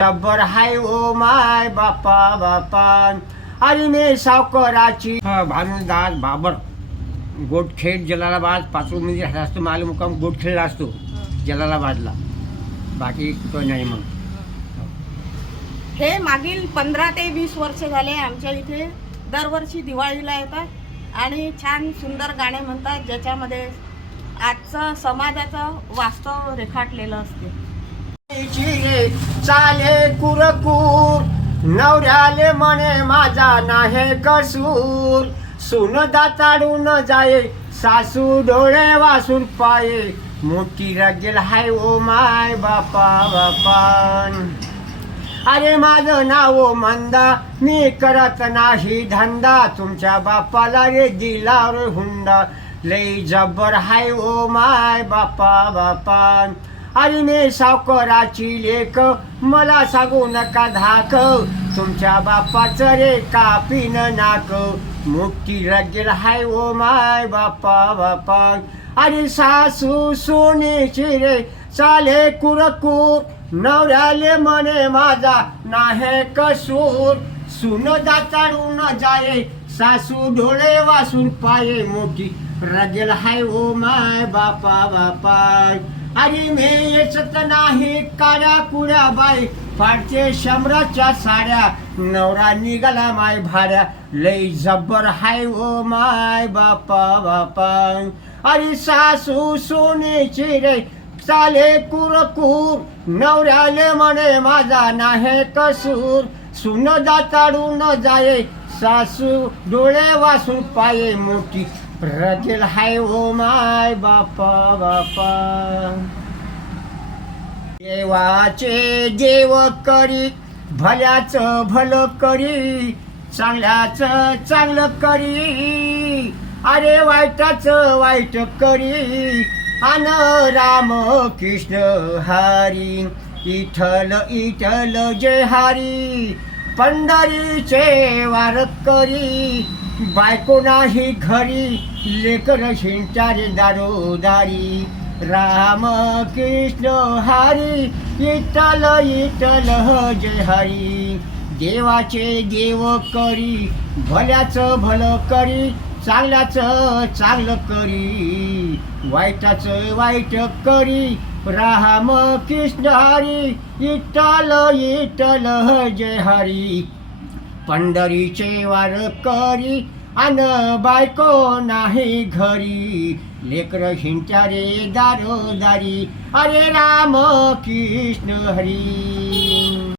टब्बर हाय oh my बापा बापा. अरे मी सावकाराची भानुदास बाबर. गोटखेड जलालाबाद पाचूमध्ये राहत असतो माल मुकाम गोटखेडला असतो जलालाबादला. बाकी कुठं नाही मग. हे मागील पंधरा ते वीस वर्ष झाले आमच्या इथे. दरवर्षी दिवाळीला येतात आणि छान सुंदर गाणे म्हणतात ज्याच्यामध्ये आजचं समाजाचं वास्तव रेखाटलेलं असते. चाले कुरकूर नवऱ्याले म्हणे माझा नाही कसूर. सुन दाताडून जाये सासू डोळे वासून पाये. मोठी रगेल हाय ओ माय बापा बापान अरे माझं नाव मंदा मी करत नाही धंदा. तुमच्या बापाला रे दिला रे हुंडा. लई जबर हाय ओ माय बापा बापान अरे मी सावकाराची लेक मला सांगू नका धाक. तुमच्या बाप्पाचं रे कापीन नाक. मुक्ती रगेल हाय ओ माय बाप्पा बाप्पा अरे सासू सोनेची रे चाले कुरकूर नवऱ्याले म्हणे माझा नाहे कसूर. सुन दाताडून जाये सासू डोळे वासून पाये. मोठी रगेल हाय ओ माय बापा बापा. अरे मे येचत नाही काड्या कुड्या बाई. फाडचे शंभराच्या साड्या. नवरा निघाला माय भाड्या. लई जब्बर हाय ओ माय बापा बापा. अरे सासू सोनेची रे. चाले कुरकूर. नवऱ्याले म्हणे माझा नाही कसूर. सुन दाताडून जाये. सासू डोळे वासून पाये मोठी. रजेल हाय ओ माय बापा बापा. देवाचे देव करी भल्याच भल करी चांगल्याच चांगलं करी. अरे वाईटाच वाईट करी आन राम कृष्ण हरी. इथल इथल जय हरी पंढरीचे वार करी बायको नाही घरी लेकर शिंचारे दारोदारी राम कृष्ण हरी इटल इटल जय हरी. देवाचे देव करी भल्याच भल करी चांगल्याच चांगलं करी. वाईटाचं वाईट करी राम कृष्ण हरी इटल इटल जय हरी. पंढरीचे वार करी अन बायको नाही घरी. लेकर हिंच्या रे दारोदारी. अरे राम कृष्ण हरी.